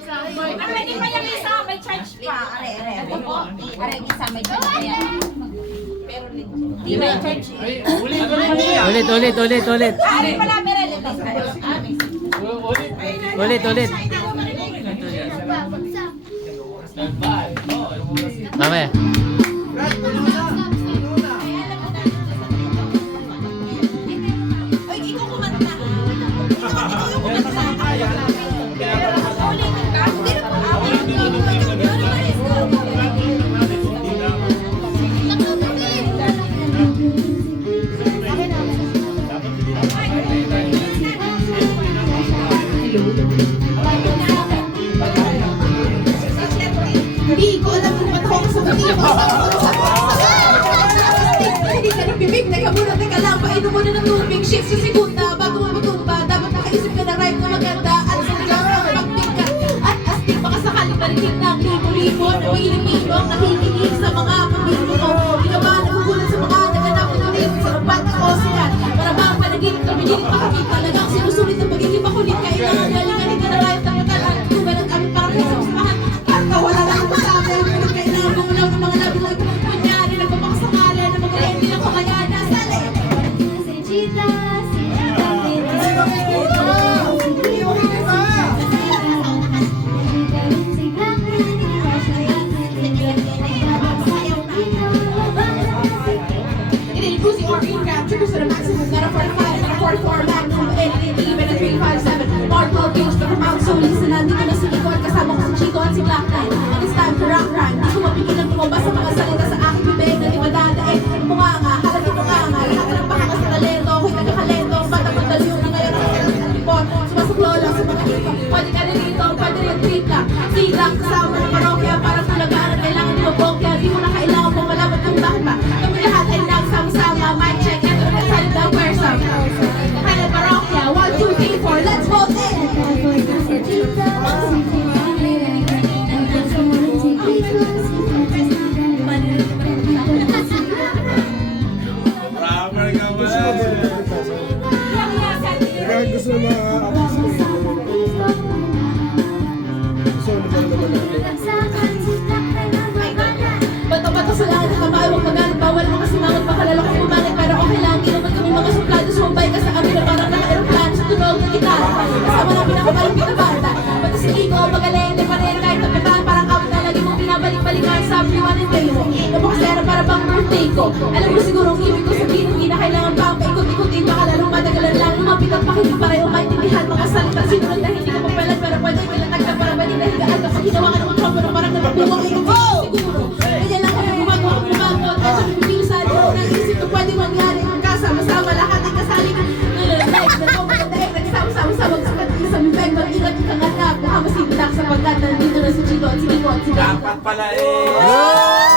Pwede pa yung isa, may charge pa. Are. Ito po. Are, isa, may charge pa yan. Pero di may charge. Ulit. Are pala, meron ito. Ulit. Mamaya. Oy, ikaw kumanta. Ikaw yung kumanta. Ulitin ka. Hindi na po. Hindi ko alam kung ba't ako sa hindi ko hindi ka nabibig, teka lang, painom mo na ng tubig, shift sa segunda, bago matumba, dapat nakaisip ka ng rhyme na maganda, at sa lang mag-pick ka, at astig, baka sakali marinig ng libo-libo, na may inimilo ang nakikinig sa mga pamilyo ko, di ka ba nagugulat sa mga naganap na rin, sa rapat ako sikat, para bang panaginip ka, pinilit pa kami, talagang sinusulit ng pagiging makulit, kailangan galing-galing ka na rhyme, tapatal, at tuba ng aming parang kasamahan, karka, wala lang ako sa amin, kailangan mo lang ng mga labi-labi, kunyari, nagpapakasakala, na mga hindi lang pakayana, sali! Uzi or in-grab, triggers to the maximum, not a 45, not a 44 magnum, even a 357, hardcore games, but from out so listen, nandito na si Igor, kasama ko si Chico at si Black Knight, and it's time to rock rhyme, di ko mapigilan lumabas sa mga salita sa aking bibig, na di madadaig, bunganga, halat yung bunganga, lahat ng baka sa talento, ako'y nagkakalento, ba't ako daliw na ngayon ako sa lipon, sumasuklo lang sa mga ipa, pwede ka rin dito, pwede rin trip lang, siglang kasama ng parokya, parang tulagaan, kailangan ni mabokya, di mo na kailangan kung malaman kung bakit ba, kami lahat ay nagsama-sama, mic check, ito na kasalit na wear some, kaya parokya, 1, 2, 3, 4, let's vote in! Rapper ka ba? Kaya gusto mo Bato-bato sa langit, kamay, huwag magalit, bawal mga simangot, pakalala kong pumanit, pero okay lang, di naman kami mga suplado, sumabay ka sa amin na parang naka-aeroplano sa tunog ng gitara, kasama ng pinakamalapit na bata, pati si Kiko, magaling, di pa rin kahit napitan, parang out na lagi mong binabalik-balikan sa everyone and day mo, napakasera para bang birthday ko, alam mo siguro ang ibig ko sabihin, hindi na kailangan pa, paikot-ikutin, baka lalong matagalan lang, lumapit at pakinig pareho, maintindihan mga salita, sinunod na hindi ka papalan, pero pwede ipalatag ka, parang pwede nahigaan ka, pag hinawa ka ng tropa na parang napabuwang ikaw, siguro, kaya lang kami gumagawa at sa pipilisan, naisip ko pwede mangyari ang kasama-sama lahat ay kasali ka live na ko magandang nagsama-sama sa kanila sa bibig mag-ingat kang anak baka masibitak sapagkat nandito na si Chico at si Nico at si Dan dapat pala eh!